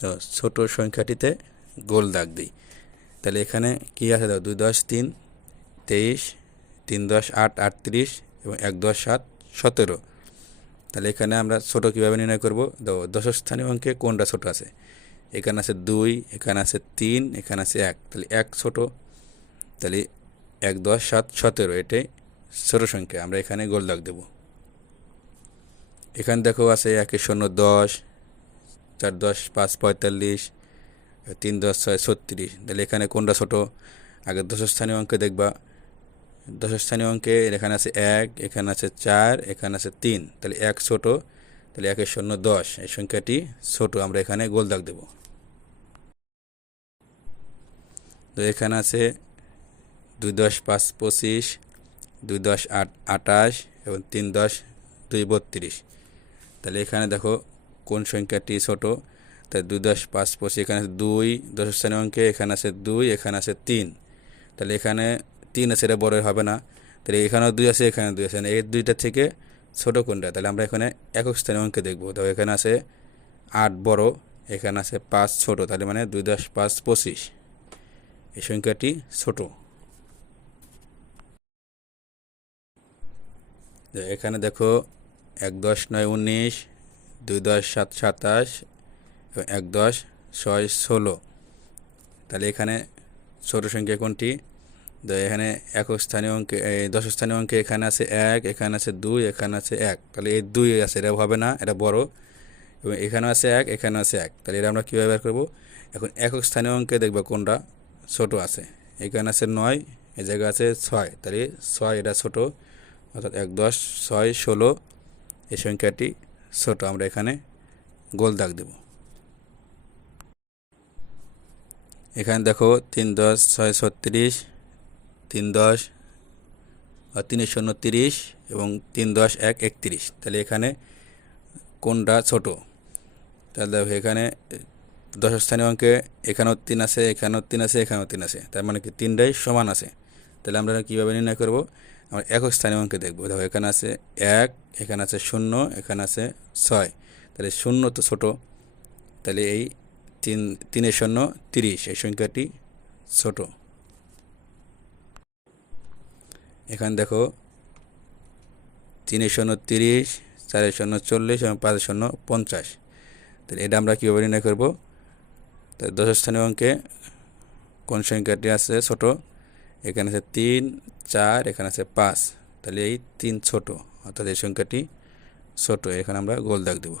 তো ছোট সংখ্যাটিতে গোল দাগ দিই। তাহলে এখানে কি আছে দাও দুই দশ তিন, তেইশ, তিন দশ আট, আটত্রিশ এবং এক দশ সাত, সতেরো। তাহলে এখানে আমরা ছোট কীভাবে নির্ণয় করব? দেখো দশস্থানীয় অঙ্কে কোনটা ছোট আছে? এখানে আছে দুই, এখানে আছে তিন, এখানে আছে এক। তাহলে এক ছোট। তাহলে এক দশ সাত, সতেরো, এটাই ছোট সংখ্যা। আমরা এখানে গোল দাগ দেব। এখানে দেখো আছে একে শূন্য দশ চার দশ, পাঁচ পঁয়তাল্লিশ, তিন দশ, ছয় ছত্রিশ। তাহলে এখানে কোনটা ছোট? আগে দশস্থানীয় অঙ্কে দেখবা। দশস্থানীয় অঙ্কে এখানে আছে এক, এখানে আছে চার, এখানে আছে তিন। তাহলে এক ছোট, তাহলে একের শূন্য দশ। এই সংখ্যাটি ছোট, আমরা এখানে গোল দাগ দেব। তো এখানে আছে দুই দশ, পাঁচ পঁচিশ, দুই দশ, আট, আটাশ এবং তিন দশ, দুই বত্রিশ। তাহলে এখানে দেখো কোন সংখ্যাটি ছোট? তাই দুই দশ পাঁচ পঁচিশ, এখানে আছে দুই, দশ স্থানীয় অঙ্কে, এখানে আছে দুই, এখানে আছে তিন। তাহলে এখানে তিন আছে, এটা বড় হবে না। তাহলে এখানেও দুই আছে এখানে দুই আছে। এই দুইটা থেকে ছোট কোনটা? তাহলে আমরা এখানে একক স্থানীয় অঙ্কে দেখব। তো এখানে আছে আট বড়, এখানে আছে পাঁচ ছোট। তাহলে মানে দুই দশ পাঁচ পঁচিশ। এই সংখ্যাটি ছোট। এখানে দেখো এক দশ নয় উনিশ দুই দশ সাত সাতাশ এবং এক দশ ছয় ষোলো। তাহলে এখানে ছোট সংখ্যা কোনটি? তো এখানে একক স্থানীয় অঙ্কে দশ স্থানীয় অঙ্কে এখানে আছে এক, এখানে আছে দুই, এখানে আছে এক। তাহলে এই দুই আছে, এটা হবে না, এটা বড়। এবং এখানে আছে এক এখানে আছে এক। তাহলে এটা আমরা কীভাবে বের করব? এখন একক স্থানীয় অঙ্কে দেখব কোনটা ছোট আছে। এখানে আছে নয় এই জায়গায় আছে ছয়। তাহলে ছয় এটা ছোট, অর্থাৎ এক দশ ছয় ষোলো। এই সংখ্যাটি ছোট, আমরা এখানে গোল দাগ দেব। এখানে দেখো তিন দশ, ছয় ছত্রিশ, তিন দশ তিন শূন্য তিরিশ এবং তিন দশ এক একত্রিশ। তাহলে এখানে কোনটা ছোট? তাহলে দেখো এখানে দশ স্থানীয় অঙ্কে এখানেও তিন আছে, এখানেও তিন আছে, এখানেও তিন আছে। তার মানে কি তিনটাই সমান আছে। তাহলে আমরা কীভাবে নির্ণয় করব? আমরা একক স্থানীয় অঙ্কে দেখব। দেখো, এখানে আছে এক, এখানে আছে শূন্য, এখানে আছে ছয়। তাহলে শূন্য তো ছোট। তাহলে এই তিন, তিনের শূন্য তিরিশ, এই সংখ্যাটি ছোট। এখানে দেখো, তিনের শূন্য তিরিশ, চারের শূন্য চল্লিশ এবং পাঁচের শূন্য পঞ্চাশ। তাহলে এটা আমরা কীভাবে নির্ণয় করব? তাহলে দশ স্থানীয় অঙ্কে কোন সংখ্যাটি আছে ছোট? এখানে আছে তিন, চার, এখানে আছে পাঁচ। তাহলে এই তিন ছোট, অর্থাৎ এই সংখ্যাটি ছোট। এখানে আমরা গোল দাগ দেবো।